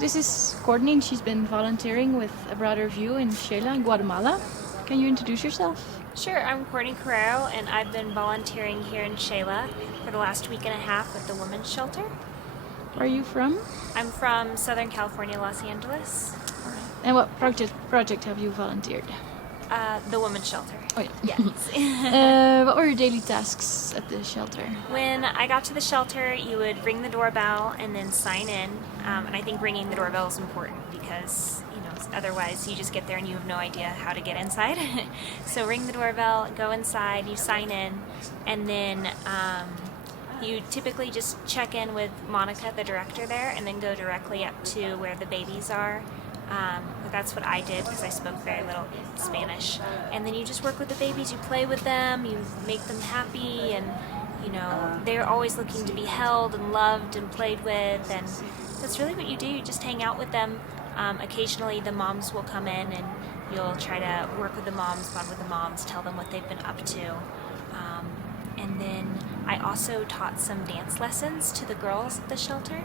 this is Courtney, and she's been volunteering with A Broader View in Shela, in Guatemala. Can you introduce yourself? Sure, I'm Courtney Carreiro, and I've been volunteering here in Shela for the last week and a half with the Women's Shelter. Where are you from? I'm from Southern California, Los Angeles. And what project have you volunteered? The Women's Shelter. Oh yeah. Yes. What were your daily tasks at the shelter? When I got to the shelter, you would ring the doorbell and then sign in. And I think ringing the doorbell is important because, otherwise you just get there and you have no idea how to get inside. So ring the doorbell, go inside, you sign in, and then you typically just check in with Monica, the director there, and then go directly up to where the babies are. That's what I did because I spoke very little Spanish. And then you just work with the babies, you play with them, you make them happy, and they're always looking to be held and loved and played with, and that's really what you do. You just hang out with them. Occasionally the moms will come in and you'll try to work with the moms, bond with the moms, tell them what they've been up to. And then I also taught some dance lessons to the girls at the shelter,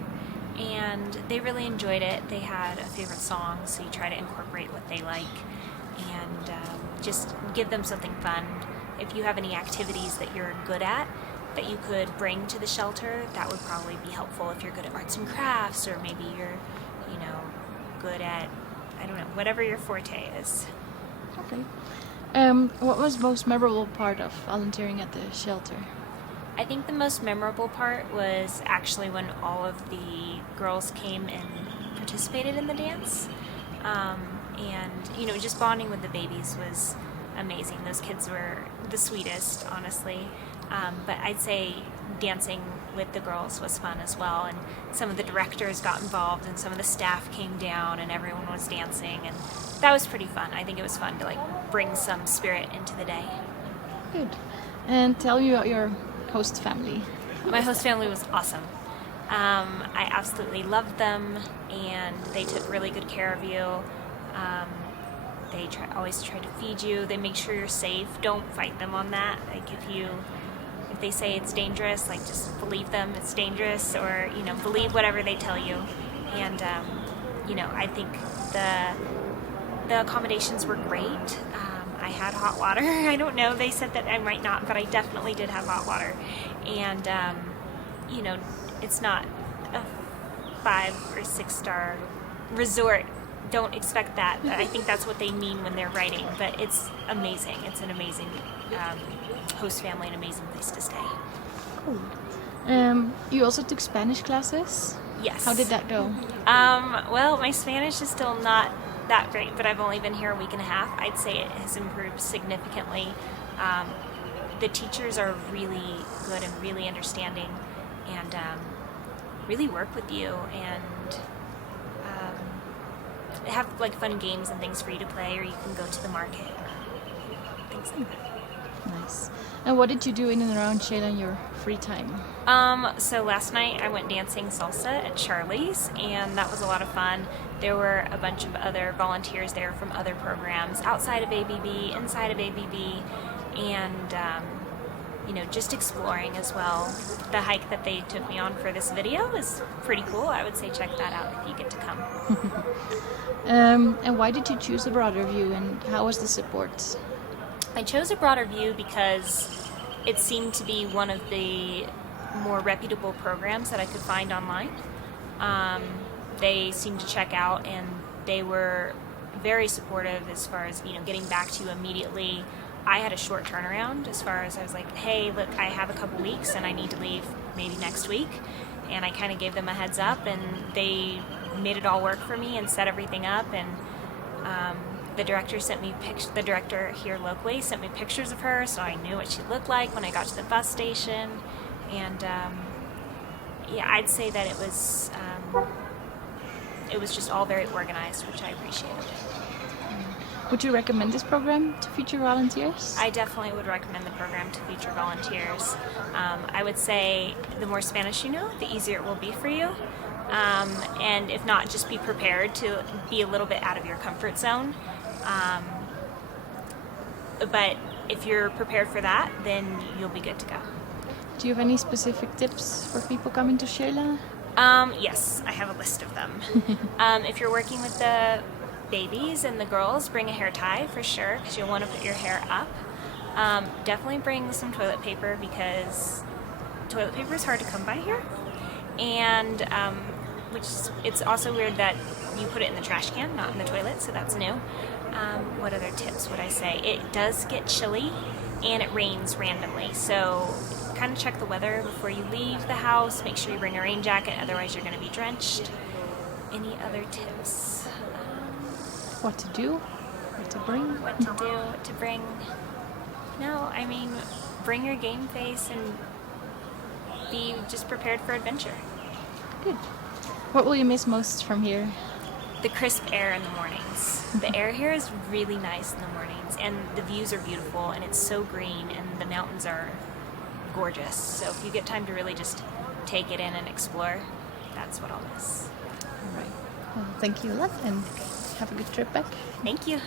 and they really enjoyed it. They had a favorite song, so you try to incorporate what they like and just give them something fun. If you have any activities that you're good at that you could bring to the shelter, that would probably be helpful. If you're good at arts and crafts, or maybe you're good at, whatever your forte is. Okay. What was the most memorable part of volunteering at the shelter? I think the most memorable part was actually when all of the girls came and participated in the dance. And just bonding with the babies was amazing. Those kids were the sweetest, honestly. But I'd say dancing with the girls was fun as well, and some of the directors got involved and some of the staff came down and everyone was dancing, and that was pretty fun. I think it was fun to bring some spirit into the day. Good. And tell me about your host family. My host family was awesome. I absolutely loved them, and they took really good care of you. They always try to feed you. They make sure you're safe. Don't fight them on that. If they say it's dangerous, just believe them it's dangerous, or believe whatever they tell you. And I think the accommodations were great. I had hot water. I don't know, they said that I might not, but I definitely did have hot water. And it's not a 5 or 6 star resort. Don't expect that. I think that's what they mean when they're writing, but it's amazing. It's an amazing host family, an amazing place to stay. Cool. You also took Spanish classes? Yes. How did that go? Well, my Spanish is still not that great, but I've only been here a week and a half. I'd say it has improved significantly. The teachers are really good and really understanding, and really work with you, and have fun games and things for you to play, or you can go to the market, things like that. Nice. And what did you do in and around Shela in your free time? So last night I went dancing salsa at Charlie's, and that was a lot of fun. There were a bunch of other volunteers there from other programs outside of ABB, inside of ABB, and just exploring as well. The hike that they took me on for this video is pretty cool. I would say check that out if you get to come. And why did you choose A Broader View, and how was the support? I chose A Broader View because it seemed to be one of the more reputable programs that I could find online. They seemed to check out, and they were very supportive as far as getting back to you immediately. I had a short turnaround as far as I was like, hey, look, I have a couple weeks and I need to leave maybe next week, and I kind of gave them a heads up, and they made it all work for me and set everything up. And the director the director here locally sent me pictures of her, so I knew what she looked like when I got to the bus station. And I'd say that it was just all very organized, which I appreciated. Would you recommend this program to future volunteers? I definitely would recommend the program to future volunteers. I would say the more Spanish you know, the easier it will be for you. And if not, just be prepared to be a little bit out of your comfort zone. But if you're prepared for that, then you'll be good to go. Do you have any specific tips for people coming to Shela? Yes, I have a list of them. If you're working with the babies and the girls, bring a hair tie for sure, because you'll want to put your hair up. Definitely bring some toilet paper, because toilet paper is hard to come by here. And it's also weird that you put it in the trash can, not in the toilet, so that's new. What other tips would I say? It does get chilly and it rains randomly, so kind of check the weather before you leave the house. Make sure you bring a rain jacket, otherwise you're going to be drenched. Any other tips? What to do? What to bring? What to do? What to bring? No, I mean, bring your game face and be just prepared for adventure. Good. What will you miss most from here? The crisp air in the mornings. The air here is really nice in the mornings, and the views are beautiful, and it's so green, and the mountains are gorgeous. So if you get time to really just take it in and explore, that's what I'll miss. All right. Well, thank you a lot, and have a good trip back. Thank you.